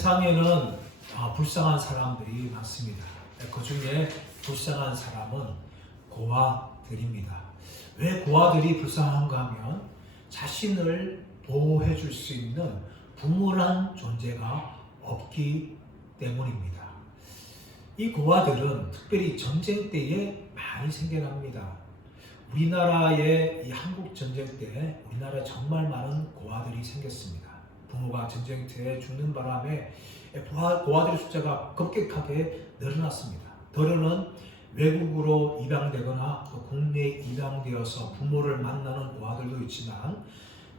세상에는 불쌍한 사람들이 많습니다. 그 중에 불쌍한 사람은 고아들입니다. 왜 고아들이 불쌍한가 하면 자신을 보호해 줄 수 있는 부모란 존재가 없기 때문입니다. 이 고아들은 특별히 전쟁 때에 많이 생겨납니다. 우리나라의 이 한국 전쟁 때 우리나라에 정말 많은 고아들이 생겼습니다. 부모가 전쟁터에 죽는 바람에 고아들의 숫자가 급격하게 늘어났습니다. 더러는 외국으로 입양되거나 또 국내에 입양되어서 부모를 만나는 고아들도 있지만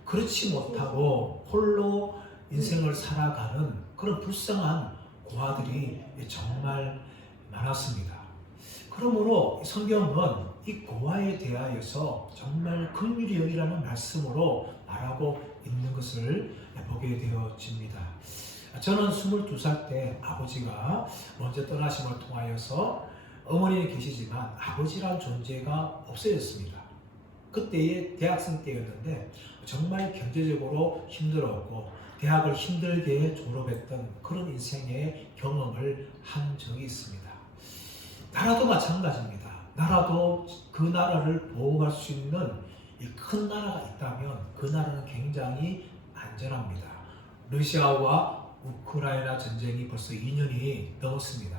그렇지 못하고 홀로 인생을 살아가는 그런 불쌍한 고아들이 정말 많았습니다. 그러므로 성경은 이 고아에 대하여서 정말 긍휼히 여기라는 말씀으로 말하고 있는 것을 보게 되어집니다. 저는 22살 때 아버지가 먼저 떠나심을 통하여서 어머니는 계시지만 아버지란 존재가 없어졌습니다. 그때의 대학생 때였는데 정말 경제적으로 힘들었고 대학을 힘들게 졸업했던 그런 인생의 경험을 한 적이 있습니다. 나라도 마찬가지입니다. 나라도 그 나라를 보호할 수 있는 이 큰 나라가 있다면 그 나라는 굉장히 안전합니다. 러시아와 우크라이나 전쟁이 벌써 2년이 넘었습니다.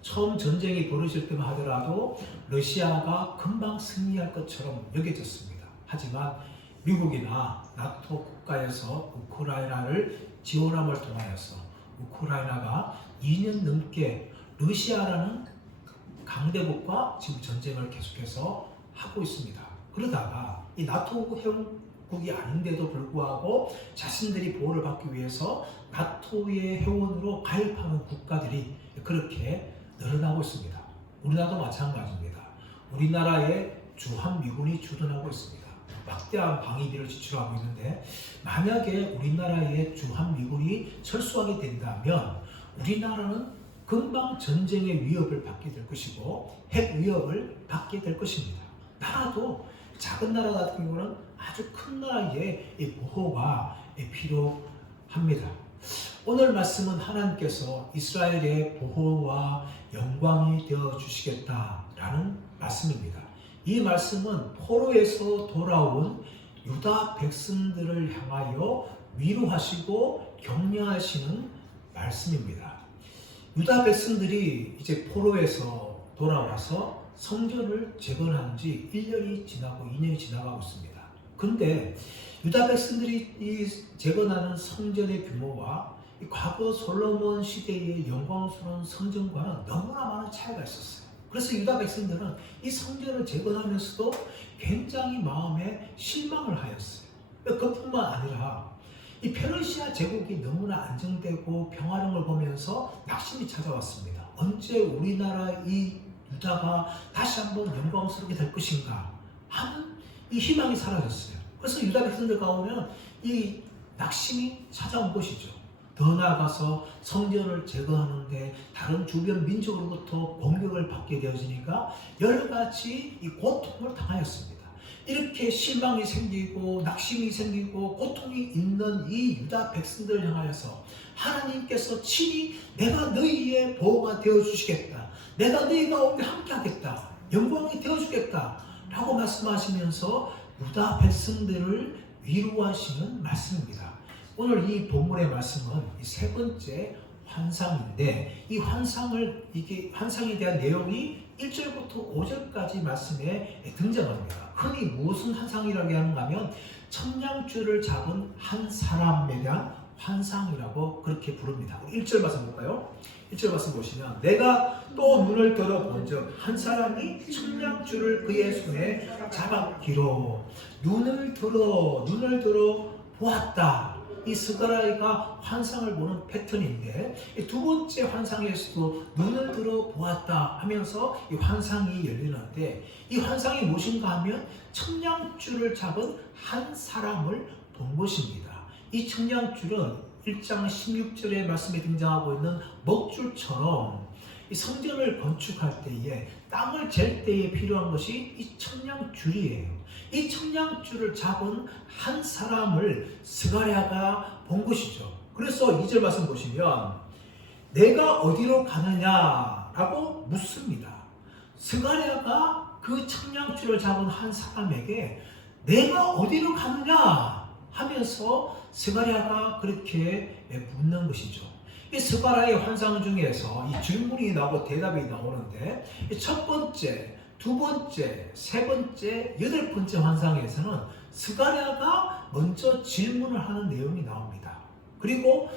처음 전쟁이 벌어질 때만 하더라도 러시아가 금방 승리할 것처럼 여겨졌습니다. 하지만 미국이나 나토 국가에서 우크라이나를 지원함을 통하여서 우크라이나가 2년 넘게 러시아라는 강대국과 지금 전쟁을 계속해서 하고 있습니다. 그러다가 이 나토 회원국이 아닌데도 불구하고 자신들이 보호를 받기 위해서 나토의 회원으로 가입하는 국가들이 그렇게 늘어나고 있습니다. 우리나라도 마찬가지입니다. 우리나라에 주한미군이 주둔하고 있습니다. 막대한 방위비를 지출하고 있는데 만약에 우리나라에 주한미군이 철수하게 된다면 우리나라는 금방 전쟁의 위협을 받게 될 것이고 핵 위협을 받게 될 것입니다. 나라도 작은 나라 같은 경우는 아주 큰 나라의 보호가 필요합니다. 오늘 말씀은 하나님께서 이스라엘의 보호와 영광이 되어 주시겠다라는 말씀입니다. 이 말씀은 포로에서 돌아온 유다 백성들을 향하여 위로하시고 격려하시는 말씀입니다. 유다 백성들이 이제 포로에서 돌아와서 성전을 재건한 지 1년이 지나고 2년이 지나가고 있습니다. 그런데 유다 백성들이 이 재건하는 성전의 규모와 이 과거 솔로몬 시대의 영광스러운 성전과는 너무나 많은 차이가 있었어요. 그래서 유다 백성들은 이 성전을 재건하면서도 굉장히 마음에 실망을 하였어요. 그뿐만 아니라 이 페르시아 제국이 너무나 안정되고 평화로운 걸 보면서 낙심이 찾아왔습니다. 언제 우리나라 이 유다가 다시 한번 영광스럽게 될 것인가 하는 이 희망이 사라졌어요. 그래서 유다 백성들 가오면 이 낙심이 찾아온 것이죠. 더 나아가서 성전을 제거하는데 다른 주변 민족으로부터 공격을 받게 되어지니까 여러 가지 이 고통을 당하였습니다. 이렇게 실망이 생기고 낙심이 생기고 고통이 있는 이 유다 백성들을 향하여서 하나님께서 친히 내가 너희의 보호가 되어주시겠다. 내가 너희 가운데 함께하겠다. 영광이 되어주겠다. 라고 말씀하시면서 유다 백성들을 위로하시는 말씀입니다. 오늘 이 본문의 말씀은 이 세 번째 환상인데 이 환상에 대한 내용이 1절부터 5절까지 말씀에 등장합니다. 흔히 무슨 환상이라고 하는가 하면 청량줄을 잡은 한 사람에 대한 환상이라고 그렇게 부릅니다. 1절 말씀 볼까요? 1절 말씀 보시면 내가 또 눈을 들어 본즉 한 사람이 청량줄을 그의 손에 잡았기로 눈을 들어 보았다. 이 스가랴가 환상을 보는 패턴인데 두 번째 환상에서도 눈을 들어 보았다 하면서 이 환상이 열리는데 이 환상이 무엇인가 하면 청량줄을 잡은 한 사람을 본 것입니다. 이 청량줄은 1장 16절의 말씀에 등장하고 있는 먹줄처럼 이 성전을 건축할 때에 땅을 잴 때에 필요한 것이 이 청량줄이에요. 이 청량줄을 잡은 한 사람을 스가랴가 본 것이죠. 그래서 2절 말씀 보시면 내가 어디로 가느냐라고 묻습니다. 스가랴가 그 청량줄을 잡은 한 사람에게 내가 어디로 가느냐 하면서 스가랴가 그렇게 묻는 것이죠. 이 스가랴의 환상 중에서 이 질문이 나오고 대답이 나오는데 첫 번째, 두 번째, 세 번째, 여덟 번째 환상에서는 스가랴가 먼저 질문을 하는 내용이 나옵니다. 그리고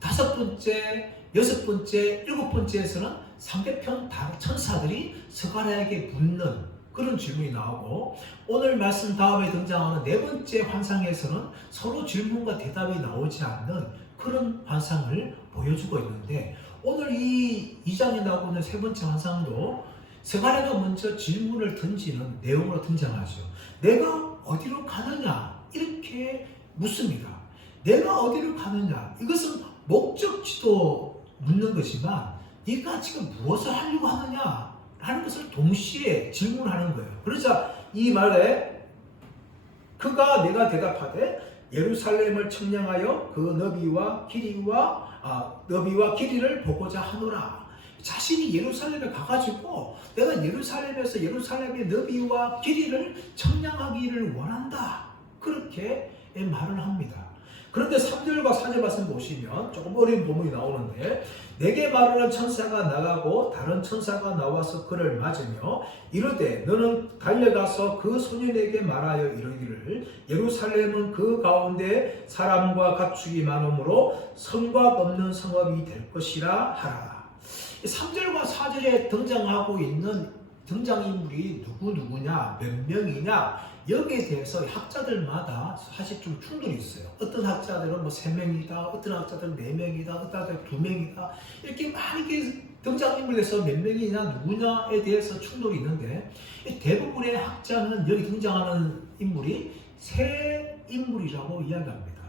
다섯 번째, 여섯 번째, 일곱 번째에서는 상대편 천사들이 스가랴에게 묻는 그런 질문이 나오고 오늘 말씀 다음에 등장하는 네 번째 환상에서는 서로 질문과 대답이 나오지 않는 그런 환상을 보여주고 있는데 오늘 이 2장에 나오고 있는 세 번째 환상도 스가랴가 먼저 질문을 던지는 내용으로 등장하죠. 내가 어디로 가느냐 이렇게 묻습니다. 내가 어디로 가느냐 이것은 목적지도 묻는 것이지만 네가 지금 무엇을 하려고 하느냐 하는 것을 동시에 질문하는 거예요. 그러자 이 말에 그가 내가 대답하되 예루살렘을 청량하여 그 너비와 길이를 보고자 하노라. 자신이 예루살렘에 가가지고 내가 예루살렘에서 예루살렘의 너비와 길이를 청량하기를 원한다. 그렇게 말을 합니다. 그런데 3절과 4절 말씀 보시면 조금 어려운 부분이 나오는데 내게 말하는 천사가 나가고 다른 천사가 나와서 그를 맞으며 이르되 너는 달려가서 그 소년에게 말하여 이르기를 예루살렘은 그 가운데 사람과 가축이 많으므로 성곽 없는 성읍이 될 것이라 하라. 3절과 4절에 등장하고 있는 등장인물이 누구냐 몇 명이냐 여기에 대해서 학자들마다 사실 좀 충돌이 있어요. 어떤 학자들은 뭐 3명이다, 어떤 학자들은 4명이다, 어떤 학자들은 2명이다 이렇게 많이 등장인물에서 몇 명이냐 누구냐에 대해서 충돌이 있는데 대부분의 학자는 여기 등장하는 인물이 세 인물이라고 이야기합니다.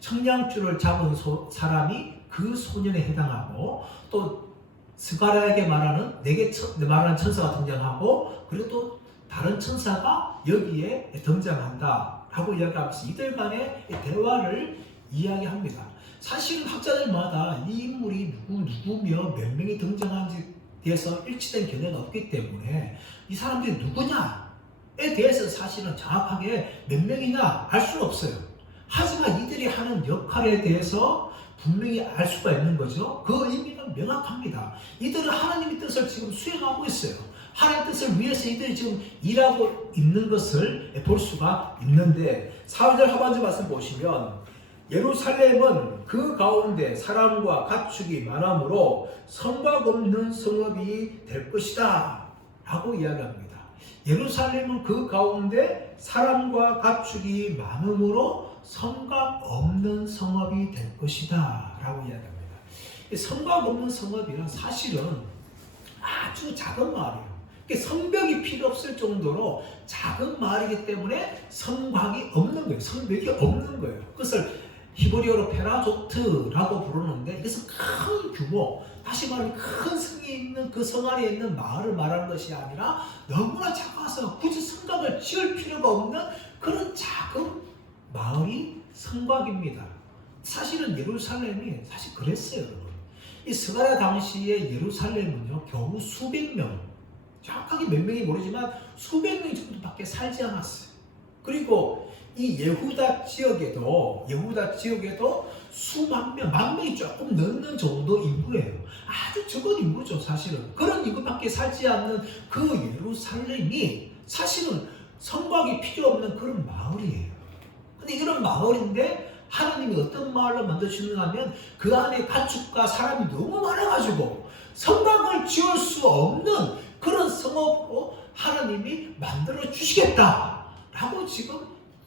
청량줄을 잡은 사람이 그 소년에 해당하고 또 스가랴에게 말하는 내게 말하는 천사가 등장하고 그리고 또 다른 천사가 여기에 등장한다 라고 이야기하면서 이들 간의 대화를 이야기합니다. 사실은 학자들마다 이 인물이 누구며 몇 명이 등장하는지에 대해서 일치된 견해가 없기 때문에 이 사람들이 누구냐에 대해서 사실은 정확하게 몇 명이냐 알 수는 없어요. 하지만 이들이 하는 역할에 대해서 분명히 알 수가 있는 거죠. 그 의미는 명확합니다. 이들은 하나님의 뜻을 지금 수행하고 있어요. 하나님의 뜻을 위해서 이들이 지금 일하고 있는 것을 볼 수가 있는데 4절 하반절 말씀 보시면 예루살렘은 그 가운데 사람과 가축이 많으므로 성곽 없는 성읍이 될 것이다 라고 이야기합니다. 예루살렘은 그 가운데 사람과 가축이 많으므로 성곽 없는 성읍이 될 것이다 라고 이야기합니다. 성곽 없는 성읍이란 사실은 아주 작은 마을이에요. 성벽이 필요 없을 정도로 작은 마을이기 때문에 성곽이 없는 거예요. 성벽이 없는 거예요. 그것을 히브리어로 페라조트라고 부르는데 이것은 큰 규모, 다시 말하면 큰 성이 있는 그 성 안에 있는 마을을 말하는 것이 아니라 너무나 작아서 굳이 성곽을 지을 필요가 없는 그런 작은 마을이 성곽입니다. 사실은 예루살렘이 사실 그랬어요, 여러분. 이 스가랴 당시에 예루살렘은요 겨우 수백 명, 정확하게 몇 명이 모르지만 수백 명 정도밖에 살지 않았어요. 그리고 이 예후다 지역에도 수만 명, 만 명이 조금 넘는 정도 인구예요. 아주 적은 인구죠, 사실은. 그런 인구밖에 살지 않는 그 예루살렘이 사실은 성곽이 필요 없는 그런 마을이에요. 근데 이런 마을인데 하나님이 어떤 마을로 만드시는가 하면 그 안에 가축과 사람이 너무 많아가지고 성곽을 지을 수 없는 그런 성읍으로 하나님이 만들어 주시겠다라고 지금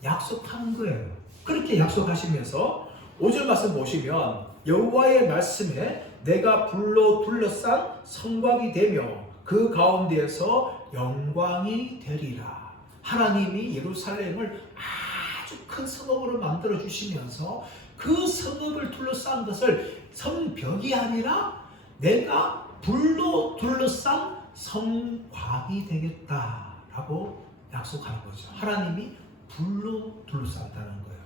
약속하는 거예요. 그렇게 약속하시면서 5절 말씀 보시면 여호와의 말씀에 내가 불로 둘러싼 성곽이 되며 그 가운데에서 영광이 되리라. 하나님이 예루살렘을 아주 큰 성읍으로 만들어 주시면서 그 성읍을 둘러싼 것을 성벽이 아니라 내가 불로 둘러싼 성곽이 되겠다라고 약속하는 거죠. 하나님이 불로 둘러싼다는 거예요.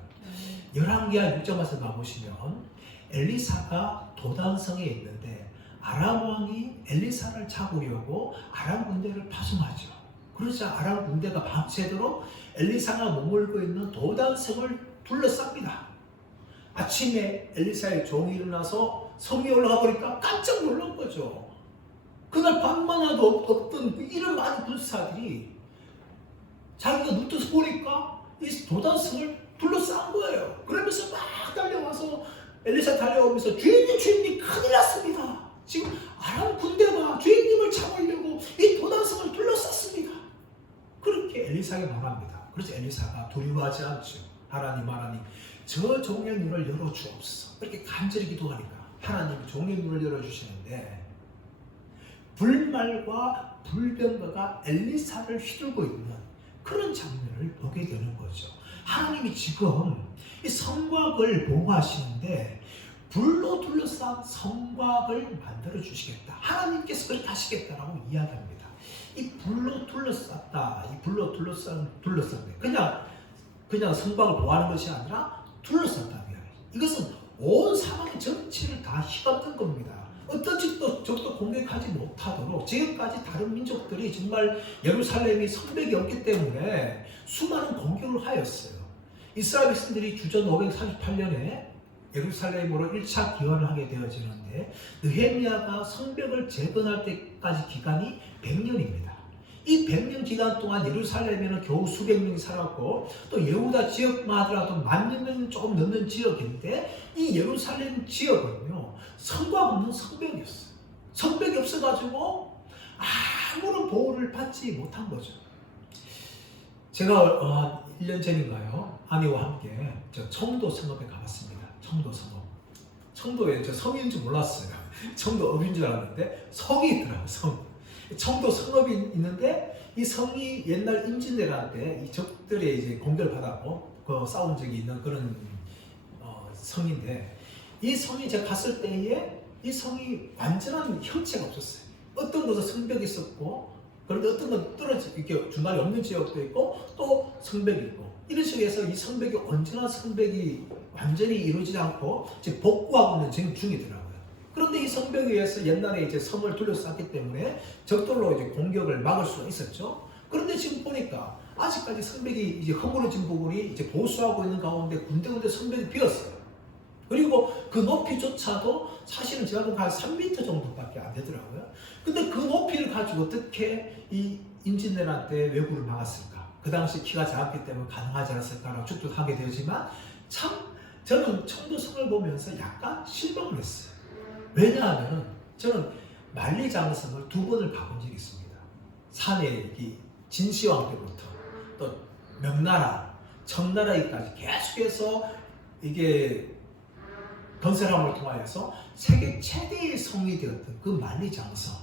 열왕기하 6장 말씀 가보시면 엘리사가 도단성에 있는데 아람 왕이 엘리사를 잡으려고 아람 군대를 파송하죠. 그러자 아람 군대가 밤새도록 엘리사가 머물고 있는 도단성을 둘러쌉니다. 아침에 엘리사의 종이 일어나서 성에 올라가 보니까 깜짝 놀란 거죠. 그날 밤만 와도 없던 이런 많은 군사들이 자기가 눈 떠서 보니까 이 도단성을 둘러싼 거예요. 그러면서 막 달려와서 엘리사 달려오면서 주인님 큰일 났습니다. 지금 아람 군대가 주인님을 잡으려고 이 도단성을 둘러쌌습니다. 그렇게 엘리사에게 말합니다. 그래서 엘리사가 두려워하지 않죠. 하나님 저 종의 눈을 열어주옵소서. 그렇게 간절히 기도하니까 하나님이 종의 눈을 열어주시는데 불말과 불병거가 엘리사를 휘두르고 있는 그런 장면을 보게 되는 거죠. 하나님이 지금 이 성곽을 보호하시는데 불로 둘러싼 성곽을 만들어 주시겠다. 하나님께서 그렇게 하시겠다라고 이야기합니다. 이 불로 둘러쌌다. 이 불로 둘러싼데 그냥 성곽을 보호하는 것이 아니라 둘러쌌다는 이야기. 이것은 온 사방 전체를 다 휘감는 겁니다. 어떤 적도 공격하지 못하도록 지금까지 다른 민족들이 정말 예루살렘이 성벽이 없기 때문에 수많은 공격을 하였어요. 이스라엘 백성들이 주전 548년에 예루살렘으로 1차 기원을 하게 되어지는데 느헤미야가 성벽을 재건할 때까지 기간이 100년입니다. 이 100년 기간 동안 예루살렘에는 겨우 수백 명이 살았고 또 예후다 지역만 하더라도 10,000명 조금 넘는 지역인데 이 예루살렘 지역은요 성곽 없는 성벽이었어요. 성벽이 없어가지고 아무런 보호를 받지 못한 거죠. 제가 1년 전인가요 아내와 함께 저 청도 성읍에 가봤습니다. 청도 성읍. 청도에 저 성인 줄 몰랐어요. 청도 읍인 줄 알았는데 성이 있더라고요. 성. 청도 성읍이 있는데 이 성이 옛날 임진왜란 이 적들의 이제 공격을 받았고 그 싸운 적이 있는 그런 성인데 이 성이 제가 갔을 때에 이 성이 완전한 형체가 없었어요. 어떤 곳은 성벽이 있었고 그런데 어떤 건 떨어져 이렇게 중간에 없는 지역도 있고 또 성벽이 있고 이런 식으로 해서 이 성벽이 온전한 성벽이 완전히 이루어지지 않고 지금 복구하고 있는 중이더라고요. 그런데 이 성벽에 의해서 옛날에 이제 성을 둘러쌌기 때문에 적들로 이제 공격을 막을 수가 있었죠. 그런데 지금 보니까 아직까지 성벽이 이제 허물어진 부분이 이제 보수하고 있는 가운데 군데군데 성벽이 비었어요. 그리고 그 높이조차도 사실은 제가 보면 한 3m 정도밖에 안 되더라고요. 근데 그 높이를 가지고 어떻게 이 임진왜란 때 왜구를 막았을까? 그 당시 키가 작았기 때문에 가능하지 않았을까라고 추측하게 되지만 참 저는 청도성을 보면서 약간 실망을 했어요. 왜냐하면 저는 만리장성을 2번을 가본 적이 있습니다. 산에 진시황 때부터 또 명나라, 청나라에까지 계속해서 이게 건설함을 통하여서 세계 최대의 성이 되었던 그 만리장성.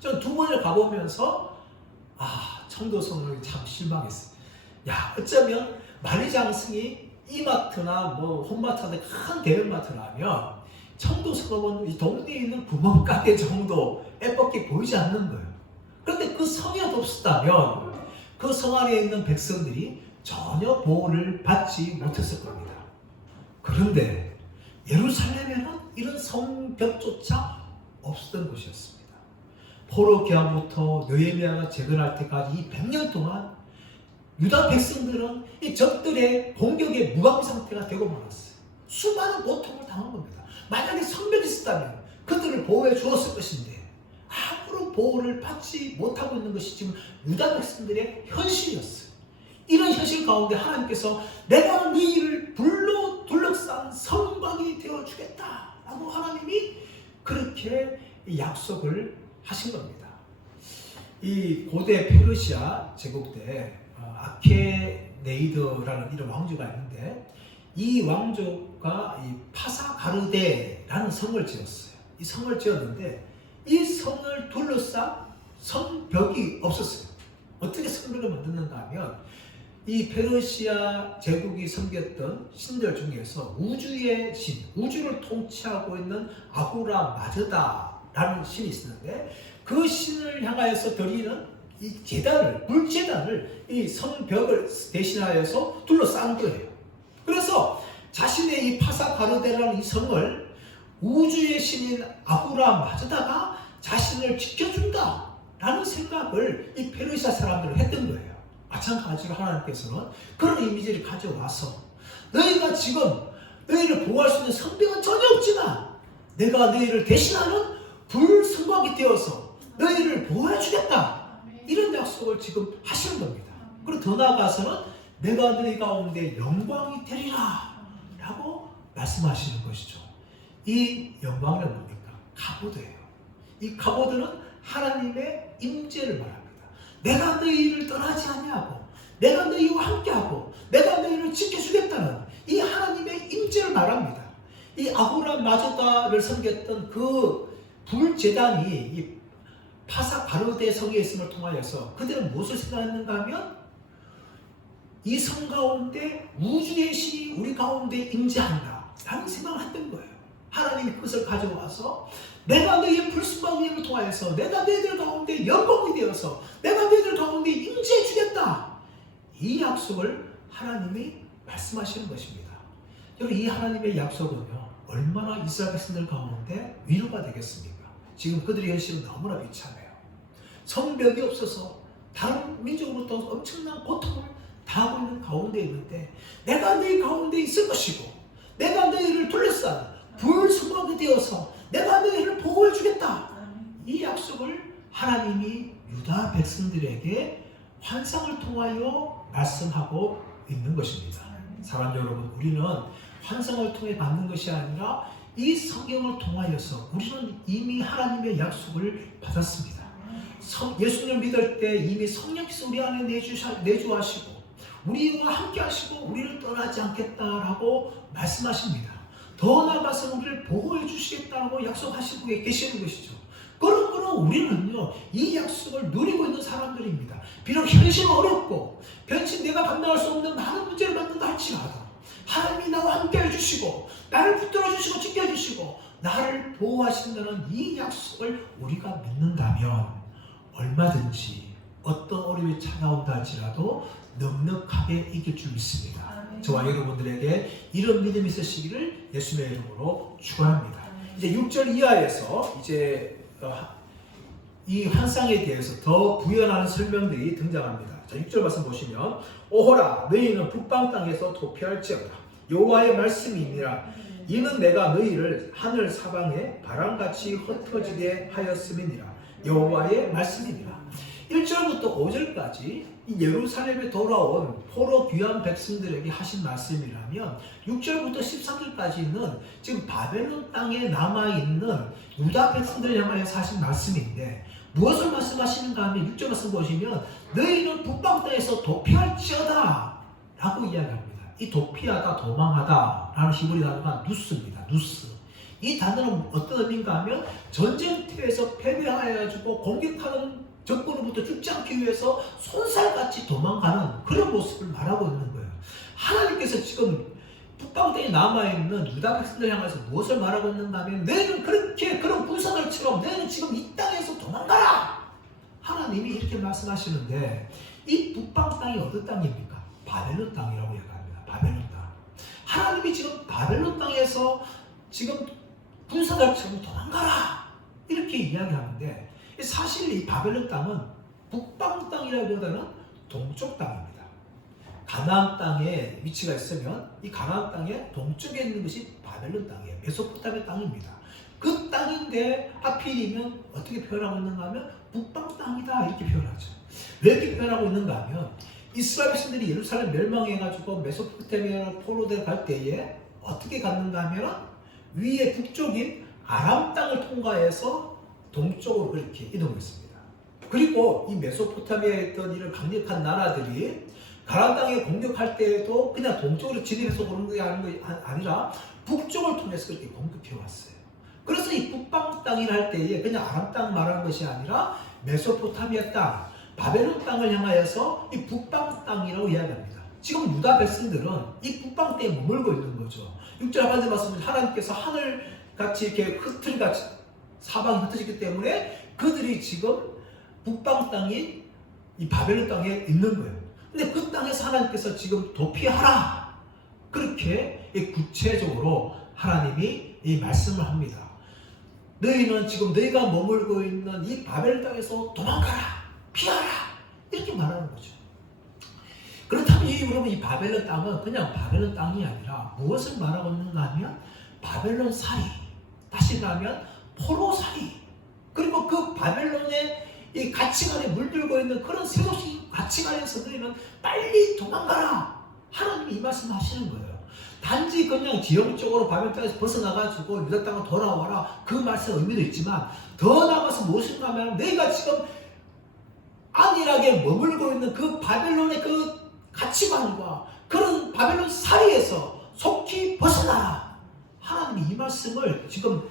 저는 2번을 가보면서 청도성을 참 실망했어요. 어쩌면 만리장성이 이마트나 홈마트나 큰 대형마트라면 청도성은 이 동네에 있는 구멍가게 정도에밖에 보이지 않는 거예요. 그런데 그 성이 없었다면 그 성 안에 있는 백성들이 전혀 보호를 받지 못했을 겁니다. 그런데 예루살렘에는 이런 성벽조차 없었던 곳이었습니다. 포로 기한부터 느헤미야가 재건할 때까지 이 100년 동안 유다 백성들은 이 적들의 공격에 무방 상태가 되고 말았어요. 수많은 고통을 당한 겁니다. 만약에 성벽이 있었다면 그들을 보호해 주었을 것인데 아무런 보호를 받지 못하고 있는 것이 지금 유다 백성들의 현실이었어요. 이런 현실 가운데 하나님께서 내가 너희를 불로 둘러싼 성곽이 되어주겠다 라고 하나님이 그렇게 약속을 하신 겁니다. 이 고대 페르시아 제국 때 아케네이드라는 이런 왕조가 있는데 이 왕조가 이 파사가르데라는 성을 지었어요. 이 성을 지었는데 이 성을 둘러싼 성벽이 없었어요. 어떻게 성벽을 만드는가 하면 이 페르시아 제국이 섬겼던 신들 중에서 우주의 신, 우주를 통치하고 있는 아후라 마즈다라는 신이 있었는데 그 신을 향하여서 드리는 이 제단을, 물제단을 이 성벽을 대신하여서 둘러싼 거예요. 그래서 자신의 이 파사가르데라는 이 성을 우주의 신인 아후라 마즈다가 자신을 지켜준다라는 생각을 이 페르시아 사람들은 했던 거예요. 마찬가지로 하나님께서는 그런 이미지를 가져와서 너희가 지금 너희를 보호할 수 있는 성벽은 전혀 없지만 내가 너희를 대신하는 불성막이 되어서 너희를 보호해주겠다. 이런 약속을 지금 하시는 겁니다. 그리고 더 나아가서는 내가 너희 가운데 영광이 되리라 라고 말씀하시는 것이죠. 이 영광은 뭡니까? 가보드예요. 이 가보드는 하나님의 임재를 말합니다. 내가 너희를 떠나지 아니하고 내가 너희와 함께하고 내가 너희를 지켜주겠다는 이 하나님의 임재를 말합니다. 이 아후라 마조다를 섬겼던 그 불제단이 이 파사 가르데 성에 있음을 통하여서 그들은 무엇을 생각했는가 하면 이 성 가운데 우주의 신이 우리 가운데 임재한다 라는 생각을 했던 거예요. 하나님이 그것을 가져와서 내가 너희의 불순방을 통하여서 내가 너희들 가운데 영광이 되어서 내가 너희들 가운데 임재해 주겠다. 이 약속을 하나님이 말씀하시는 것입니다. 여러분, 이 하나님의 약속은요 얼마나 이스라엘 백성들 가운데 위로가 되겠습니까? 지금 그들의 현실은 너무나 비참해요. 성벽이 없어서 다른 민족으로부터 엄청난 고통을 당하고 있는 가운데 있는데 내가 너희 가운데 있을 것이고 내가 너희를 둘러싼 불수막이 되어서 내가 너희를 보호해 주겠다. 이 약속을 하나님이 유다 백성들에게 환상을 통하여 말씀하고 있는 것입니다. 사랑하는 여러분, 우리는 환상을 통해 받는 것이 아니라 이 성경을 통하여서 우리는 이미 하나님의 약속을 받았습니다. 예수님을 믿을 때 이미 성령께서 우리 안에 내주하시고 우리와 함께 하시고 우리를 떠나지 않겠다라고 말씀하십니다. 더 나아가서 우리를 보호해 주시겠다고 약속하시고 계시는 것이죠. 그러므로 우리는요 이 약속을 누리고 있는 사람들입니다. 비록 현실은 어렵고 변신 내가 감당할 수 없는 많은 문제를 만든다 할지라도 하나님이 나와 함께 해주시고 나를 붙들어 주시고 지켜 주시고 나를 보호하신다는 이 약속을 우리가 믿는다면 얼마든지 어떤 어려움이 찾아온다 할지라도 넉넉하게 이길 줄 믿습니다. 저와 여러분들에게 이런 믿음이 있으시기를 예수님의 이름으로 축원합니다. 이제 6절 이하에서 이제 이 환상에 대해서 더 부연하는 설명들이 등장합니다. 자, 6절 말씀 보시면 오호라 너희는 북방 땅에서 도피할지어다 여호와의 말씀이니라 이는 내가 너희를 하늘 사방에 바람같이 흩어지게 하였음이니라 여호와의 말씀이니라. 1절부터 5절까지 이 예루살렘에 돌아온 포로 귀한 백성들에게 하신 말씀이라면 6절부터 13절까지는 지금 바벨론 땅에 남아있는 유다 백성들을 향하여서 하신 말씀인데 무엇을 말씀하시는가 하면 6절 말씀 보시면 너희는 북방 땅에서 도피할지어다 라고 이야기합니다. 이 도피하다, 도망하다 라는 히브리 단어가 누스입니다. 누스. 이 단어는 어떤 의미인가 하면 전쟁터에서 패배하여가지고 공격하는 적군으로부터 죽지 않기 위해서 손살같이 도망가는 그런 모습을 말하고 있는 거예요. 하나님께서 지금 북방 땅에 남아있는 유다 백성들 향해서 무엇을 말하고 있는가 하면 너희는 그렇게 그런 군사들처럼 너희는 지금 이 땅에서 도망가라! 하나님이 이렇게 말씀하시는데 이 북방 땅이 어떤 땅입니까? 바벨론 땅이라고 얘기합니다. 바벨론 땅. 하나님이 지금 바벨론 땅에서 지금 군사들처럼 도망가라! 이렇게 이야기하는데 사실 이 바벨론 땅은 북방 땅이라기보다는 동쪽 땅입니다. 가나안 땅에 위치가 있으면 이 가나안 땅의 동쪽에 있는 것이 바벨론 땅이에요. 메소포타미아 땅입니다. 그 땅인데 하필이면 어떻게 표현하고 있는가 하면 북방 땅이다 이렇게 표현하죠. 왜 이렇게 표현하고 있는가 하면 이스라엘 백성들이 예루살렘 멸망해가지고 메소포타미아로 포로돼 갈 때에 어떻게 갔는가 하면 위에 북쪽인 아람 땅을 통과해서 동쪽으로 그렇게 이동했습니다. 그리고 이 메소포타미아에 있던 이런 강력한 나라들이 가나안 땅에 공격할 때에도 그냥 동쪽으로 진입해서 오는 게 아니라 북쪽을 통해서 그렇게 공격해 왔어요. 그래서 이 북방 땅이라 할 때에 그냥 아람 땅 말하는 것이 아니라 메소포타미아 땅, 바벨론 땅을 향하여서 이 북방 땅이라고 이야기합니다. 지금 유다 백성들은 이 북방 땅에 머물고 있는 거죠. 6절 하반절 말씀은 하나님께서 하늘같이 이렇게 흩틀같이 사방이 흩어지기 때문에 그들이 지금 북방 땅인 이 바벨론 땅에 있는 거예요. 근데 그 땅에서 하나님께서 지금 도피하라 그렇게 이 구체적으로 하나님이 이 말씀을 합니다. 너희는 지금 너희가 머물고 있는 이 바벨 땅에서 도망가라, 피하라, 이렇게 말하는 거죠. 그렇다면 여러분, 이 바벨론 땅은 그냥 바벨론 땅이 아니라 무엇을 말하고 있는가 하면 바벨론 사이, 다시 말하면 포로 사이, 그리고 그 바벨론의 이 가치관에 물들고 있는 그런 세속적인 가치관에서 너희는 빨리 도망가라, 하나님이 이 말씀을 하시는 거예요. 단지 그냥 지형적으로 바벨 땅에서 벗어나가지고 유다 땅으로 돌아와라, 그 말씀의 의미도 있지만 더 나아가서 무엇인가 하면 너희가 지금 안일하게 머물고 있는 그 바벨론의 그 가치관과 그런 바벨론 사이에서 속히 벗어나라, 하나님이 이 말씀을 지금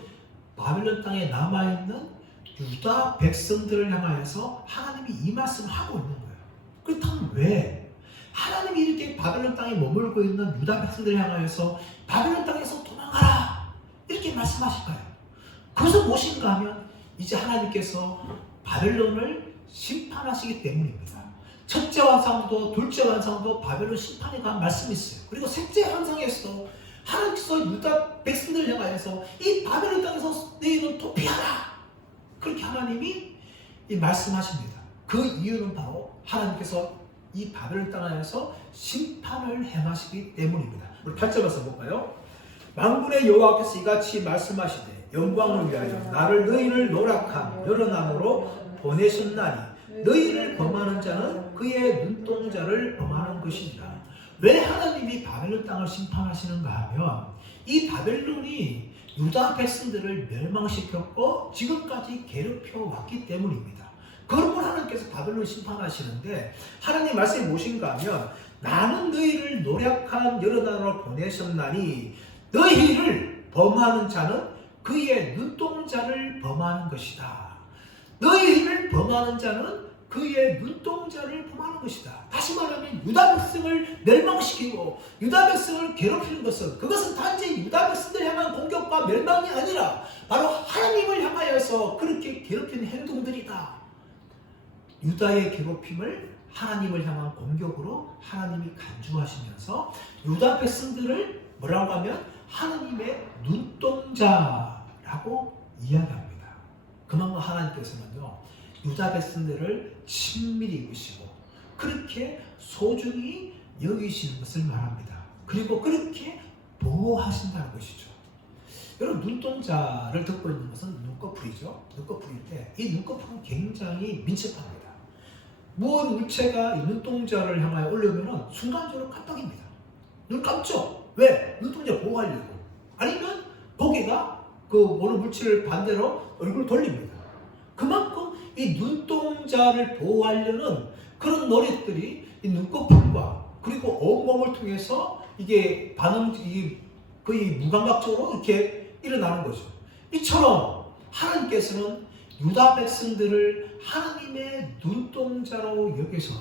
바벨론 땅에 남아있는 유다 백성들을 향하여서 하나님이 이 말씀을 하고 있는 거예요. 그렇다면 왜 하나님이 이렇게 바벨론 땅에 머물고 있는 유다 백성들을 향하여서 바벨론 땅에서 도망가라, 이렇게 말씀하실까요? 그것은 무엇인가 하면 이제 하나님께서 바벨론을 심판하시기 때문입니다. 첫째 환상도 둘째 환상도 바벨론 심판에 관한 말씀이 있어요. 그리고 셋째 환상에서도 하나님께서 유다 백성들을 향하여서 이 바벨론 땅에서 너희는 도피하라, 그렇게 하나님이 이 말씀하십니다. 그 이유는 바로 하나님께서 이 바벨론 땅에서 심판을 행하시기 때문입니다. 우리 8절 말씀 볼까요? 만군의 여호와께서 이같이 말씀하시되 영광을 위하여 나를 너희를 노력한 여러 나무로 보내셨나니 너희를 범하는 자는 그의 눈동자를 범하는 것이니라. 왜 하나님이 바벨론 땅을 심판하시는가 하면 이 바벨론이 유다 백성들을 멸망시켰고 지금까지 괴롭혀 왔기 때문입니다. 그러므로 하나님께서 바벨론을 심판하시는데 하나님 말씀이 무엇인가 하면 나는 너희를 노력한 여러 나라로 보내셨나니 너희를 범하는 자는 그의 눈동자를 범하는 것이다. 너희를 범하는 자는 그의 눈동자를 범하는 것이다. 다시 말하면 유다 백성을 멸망시키고 유다 백성을 괴롭히는 것은 그것은 단지 유다 백성을 향한 공격과 멸망이 아니라 바로 하나님을 향하여서 그렇게 괴롭히는 행동들이다. 유다의 괴롭힘을 하나님을 향한 공격으로 하나님이 간주하시면서 유다 백성들을 뭐라고 하면 하나님의 눈동자라고 이야기합니다. 그만큼 하나님께서는요 유다 백성들을 친밀히 보시고 그렇게 소중히 여기시는 것을 말합니다. 그리고 그렇게 보호하신다는 것이죠. 여러분, 눈동자를 덮고 있는 것은 눈꺼풀이죠. 눈꺼풀일 때 이 눈꺼풀은 굉장히 민첩합니다. 무언 물체가 이 눈동자를 향하여 올려오면 순간적으로 깜빡입니다. 눈 감죠? 왜? 눈동자 보호하려고. 아니면 고개가 그 어느 물체를 반대로 얼굴을 돌립니다. 그만큼 이 눈동자를 보호하려는 그런 노력들이 이 눈꺼풀과 그리고 온몸을 통해서 이게 반응이 거의 무감각적으로 이렇게 일어나는 거죠. 이처럼 하나님께서는 유다 백성들을 하나님의 눈동자로 여기서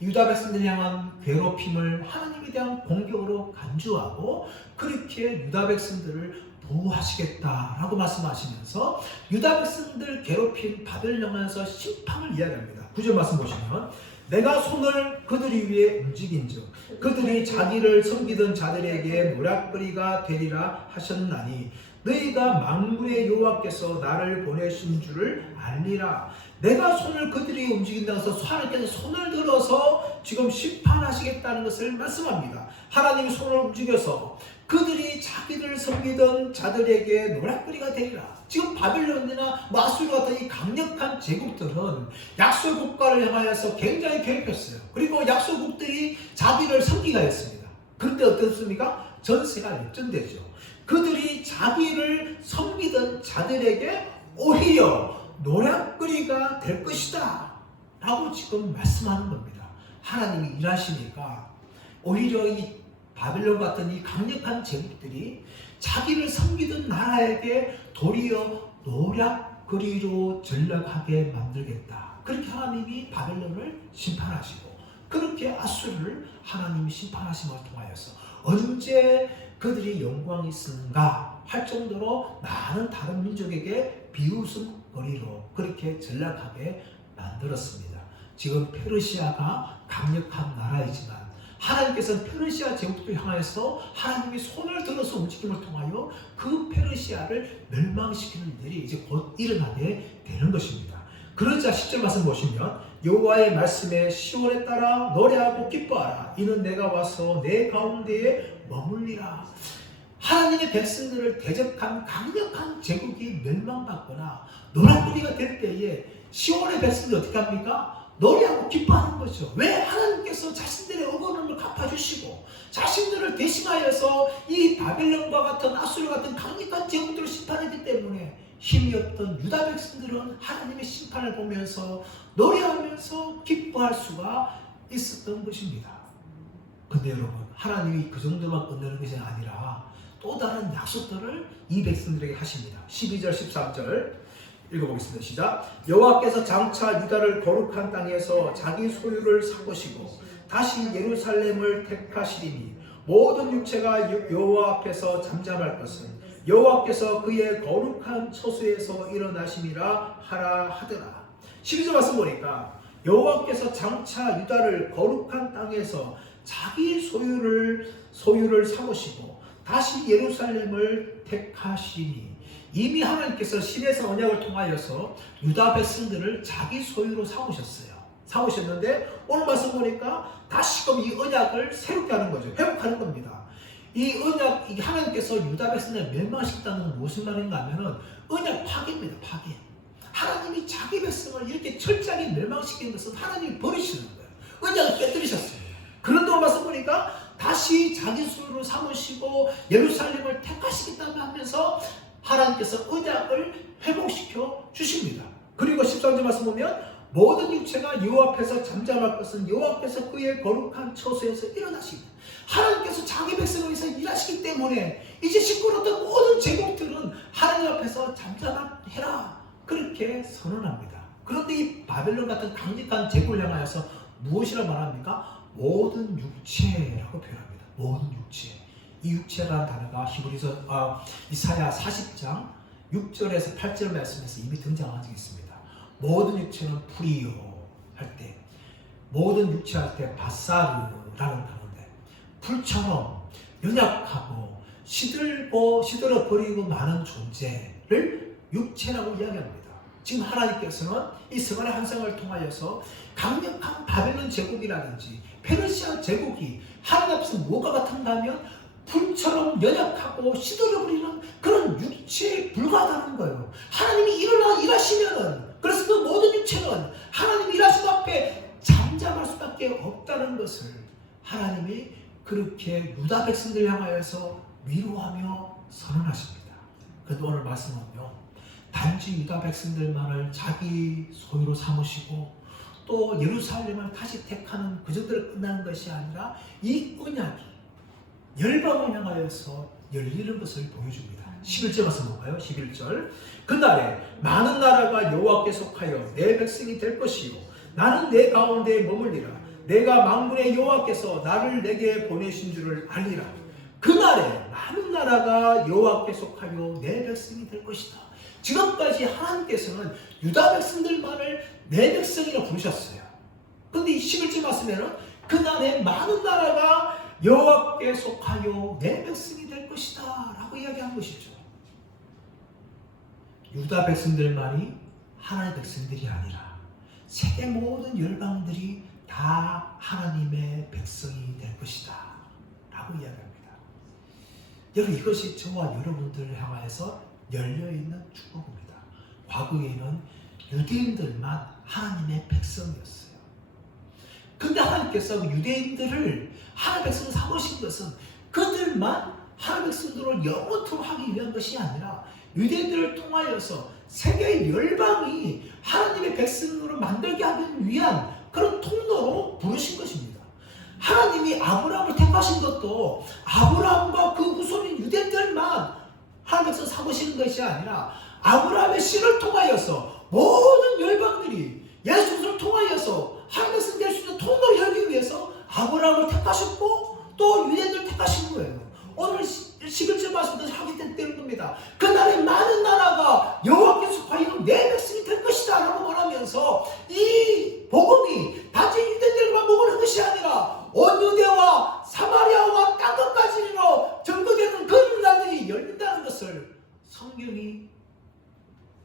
유다 백성들을 향한 괴롭힘을 하나님에 대한 공격으로 간주하고 그렇게 유다 백성들을 보호하시겠다라고 말씀하시면서 유다 백성들 괴롭힌 바벨론 향해서 심판을 이야기합니다. 9절 말씀 보시면 내가 손을 그들이 위해 움직인즉 그들이 자기를 섬기던 자들에게 노략거리가 되리라 하셨나니 너희가 만군의 여호와께서 나를 보내신 줄을 알리라. 내가 손을 그들이 움직인다고 해서 하나님께서 손을 들어서 지금 심판하시겠다는 것을 말씀합니다. 하나님이 손을 움직여서 그들이 자기를 섬기던 자들에게 노략거리가 되리라. 지금 바빌론이나 아수르 같은 이 강력한 제국들은 약소국가를 향하여서 굉장히 괴롭혔어요. 그리고 약소국들이 자기를 섬기게 했습니다. 그런데 어떻습니까? 전세가 역전되죠. 그들이 자기를 섬기던 자들에게 오히려 노략거리가 될 것이다 라고 지금 말씀하는 겁니다. 하나님이 일하시니까 오히려 이 바벨론 같은 이 강력한 제국들이 자기를 섬기던 나라에게 도리어 노략거리로 전락하게 만들겠다. 그렇게 하나님이 바벨론을 심판하시고 그렇게 아수르를 하나님이 심판하심을 통하여서 언제 그들이 영광이 있는가 할 정도로 많은 다른 민족에게 비웃음거리로 그렇게 전락하게 만들었습니다. 지금 페르시아가 강력한 나라이지만 하나님께서는 페르시아 제국들을 향해서 하나님이 손을 들어서 움직임을 통하여 그 페르시아를 멸망시키는 일이 이제 곧 일어나게 되는 것입니다. 그러자 10절 말씀 보시면 여호와의 말씀에 시온에 따라 노래하고 기뻐하라. 이는 내가 와서 내 가운데에 머물리라. 하나님의 백성들을 대적한 강력한 제국이 멸망받거나 노란뿌리가 될 때에 시온의 백성들이 어떻게 합니까? 노래하고 기뻐하는 거죠. 왜? 하나님께서 자신들의 어거름을 갚아주시고 자신들을 대신하여서 이 바벨론과 같은 아수르 같은 강력한 제국들을 심판했기 때문에 힘이 없던 유다 백성들은 하나님의 심판을 보면서 노래하면서 기뻐할 수가 있었던 것입니다. 근데 여러분, 하나님이 그 정도만 끝내는 것이 아니라 또 다른 약속들을 이 백성들에게 하십니다. 12절 13절 읽어보겠습니다. 시작. 여호와께서 장차 유다를 거룩한 땅에서 자기 소유를 삼으시고 다시 예루살렘을 택하시리니 모든 육체가 여호와 앞에서 잠잠할 것은 여호와께서 그의 거룩한 처소에서 일어나심이라 하라 하더라. 12절 말씀 보니까 여호와께서 장차 유다를 거룩한 땅에서 자기 소유를 삼으시고 다시 예루살렘을 택하시니 이미 하나님께서 신에서 언약을 통하여서 유다 백성들을 자기 소유로 삼으셨는데 오늘 말씀 보니까 다시금 이 언약을 새롭게 하는 거죠. 회복하는 겁니다. 이 언약, 하나님께서 유다 백성을 멸망시켰다는 건 무슨 말인가 하면은 언약 파괴입니다. 파괴. 하나님이 자기 백성을 이렇게 철저하게 멸망시키는 것은 하나님이 버리시는 거예요. 언약을 깨뜨리셨어요. 그런 동안 말씀 보니까 다시 자기 소유로 삼으시고 예루살렘을 택하시겠다고 하면서 하나님께서 언약을 회복시켜 주십니다. 그리고 13절 말씀 보면 모든 육체가 여호와 앞에서 잠잠할 것은 여호와께서 그의 거룩한 처소에서 일어나십니다. 하나님께서 자기 백성을 위해서 일하시기 때문에 이제 시끄러웠던 모든 제국들은 하나님 앞에서 잠잠해라 그렇게 선언합니다. 그런데 이 바벨론 같은 강력한 제국을 향하여서 무엇이라 말합니까? 모든 육체라고 표현합니다. 모든 육체. 이 육체라는 단어가 이사야 40장 6절에서 8절 말씀에서 이미 등장한 적이 있습니다. 모든 육체는 풀이요 할 때, 모든 육체 할 때 바사르라는 단어인데 풀처럼 연약하고 시들어 버리고 마는 존재를 육체라고 이야기합니다. 지금 하나님께서는 이 스가랴 환상을 통하여서 강력한 바벨론 제국이라든지 페르시아 제국이 하나님 앞에서 뭐가 같은가 하면 불처럼 연약하고 시들어버리는 그런 육체에 불과하다는 거예요. 하나님이 일하시면은, 그래서 그 모든 육체는 하나님이 일하신 앞에 잠잠할 수밖에 없다는 것을 하나님이 그렇게 유다 백성들 향하여서 위로하며 선언하십니다. 그런데 오늘 말씀은요, 단지 유다 백성들만을 자기 소유로 삼으시고 또 예루살렘을 다시 택하는 그 정도로 끝나는 것이 아니라 이 언약이 열방을 향하여서 열리는 것을 보여줍니다. 11절 말씀 볼까요? 11절. 그날에 많은 나라가 여호와께 속하여 내 백성이 될 것이요 나는 내 가운데 머물리라. 내가 만군의 여호와께서 나를 내게 보내신 줄을 알리라. 그날에 많은 나라가 여호와께 속하여 내 백성이 될 것이다. 지금까지 하나님께서는 유다 백성들만을 내 백성이라 부르셨어요. 그런데 이 11절 말씀에는 그날에 많은 나라가 여호와께 속하여 내 백성이 될 것이다 라고 이야기한 것이죠. 유다 백성들만이 하나님의 백성들이 아니라 세계 모든 열방들이 다 하나님의 백성이 될 것이다 라고 이야기합니다. 여러분, 이것이 저와 여러분들을 향하여서 열려있는 축복입니다. 과거에는 유대인들만 하나님의 백성이었어요. 근데 하나님께서 유대인들을 하나님의 백성을 삼으신 것은 그들만 하나님의 백성들을 영원토록 하기 위한 것이 아니라 유대인들을 통하여서 세계 열방이 하나님의 백성으로 만들게 하기 위한 그런 통로로 부르신 것입니다. 하나님이 아브라함을 택하신 것도 아브라함과 그 후손인 유대인들만 하나님의 백성을 삼으시는 것이 아니라 아브라함의 씨를 통하여서 모든 열방들이 예수 그리스도를 통하여서 하나님의 백성이 될 수 있는 통로를 열기 위해서 아브라함을 택하셨고 또 유대인들을 택하신 거예요. 오늘 11절 말씀도 하게 되는 겁니다. 그날에 많은 나라가 여호와께 속하여 내 백성이 될 것이다 라고 말하면서 이 복음이 단지 유대인들만 먹는 것이 아니라 온 유대와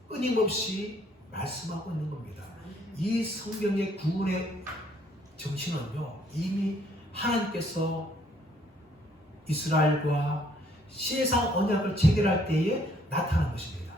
끊임없이 말씀하고 있는 겁니다. 이 성경의 구원의 정신은요, 이미 하나님께서 이스라엘과 세상 언약을 체결할 때에 나타난 것입니다.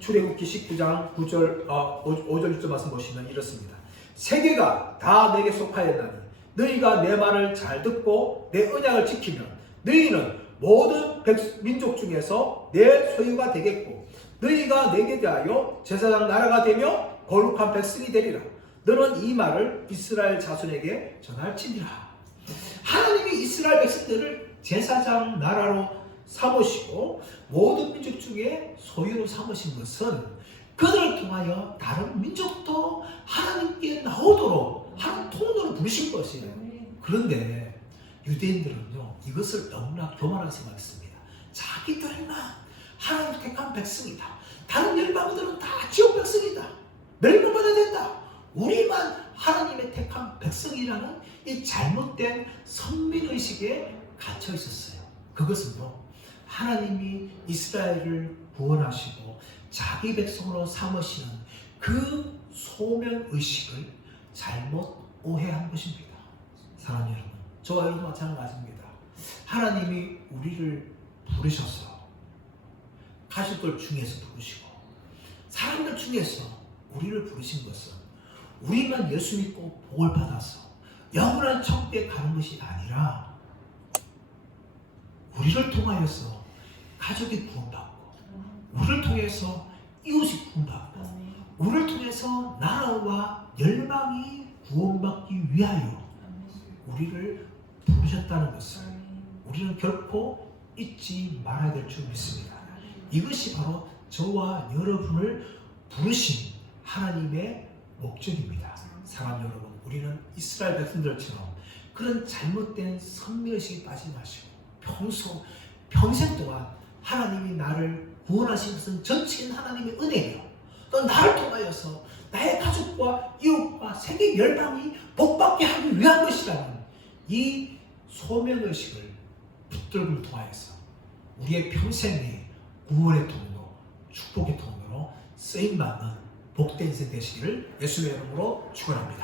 출애굽기 19장 9절, 5절 6절 말씀 보시면 이렇습니다. 세계가 다 내게 속하였나니 너희가 내 말을 잘 듣고 내 언약을 지키면 너희는 모든 민족 중에서 내 소유가 되겠고 너희가 내게 대하여 제사장 나라가 되며 거룩한 백성이 되리라. 너는 이 말을 이스라엘 자손에게 전할지니라. 하나님이 이스라엘 백성들을 제사장 나라로 삼으시고 모든 민족 중에 소유로 삼으신 것은 그들을 통하여 다른 민족도 하나님께 나오도록 하는 통로를 부르신 것이에요. 그런데 유대인들은요, 이것을 너무나 교만하게 생각했습니다. 자기들만 하나님 택한 백성이다. 다른 열방들은 다 지옥 백성이다. 멸망받아야 된다. 우리만 하나님의 택한 백성이라는 이 잘못된 선민의식에 갇혀 있었어요. 그것은요, 하나님이 이스라엘을 구원하시고 자기 백성으로 삼으시는 그 소명의식을 잘못 오해한 것입니다. 사랑하는 여러분, 저와 여러분 마찬가지입니다. 하나님이 우리를 부르셔서 가족들 중에서 부르시고 사람들 중에서 우리를 부르신 것은 우리만 예수 믿고 복을 받아서 영원한 천국에 가는 것이 아니라 우리를 통하여서 가족이 구원받고 우리를 통해서 이웃이 구원받고 우리를 통해서 나라와 열방이 구원받기 위하여 우리를 부르셨다는 것을 우리는 결코 잊지 말아야 될 줄 믿습니다. 이것이 바로 저와 여러분을 부르신 하나님의 목적입니다. 사랑하는 여러분, 우리는 이스라엘 백성들처럼 그런 잘못된 선미의식에 빠지지 마시고 평생 동안 하나님이 나를 구원하신 것은 전적인 하나님의 은혜예요. 또 나를 통하여서 나의 가족과 이웃과 세계 열방이 복받게 하기 위한 것이라는 이 소명의식을 붙들고 통하여서 우리의 평생의 구원의 통로, 축복의 통로로 쓰임받는 복된 인생 되시기를 예수의 이름으로 축원합니다.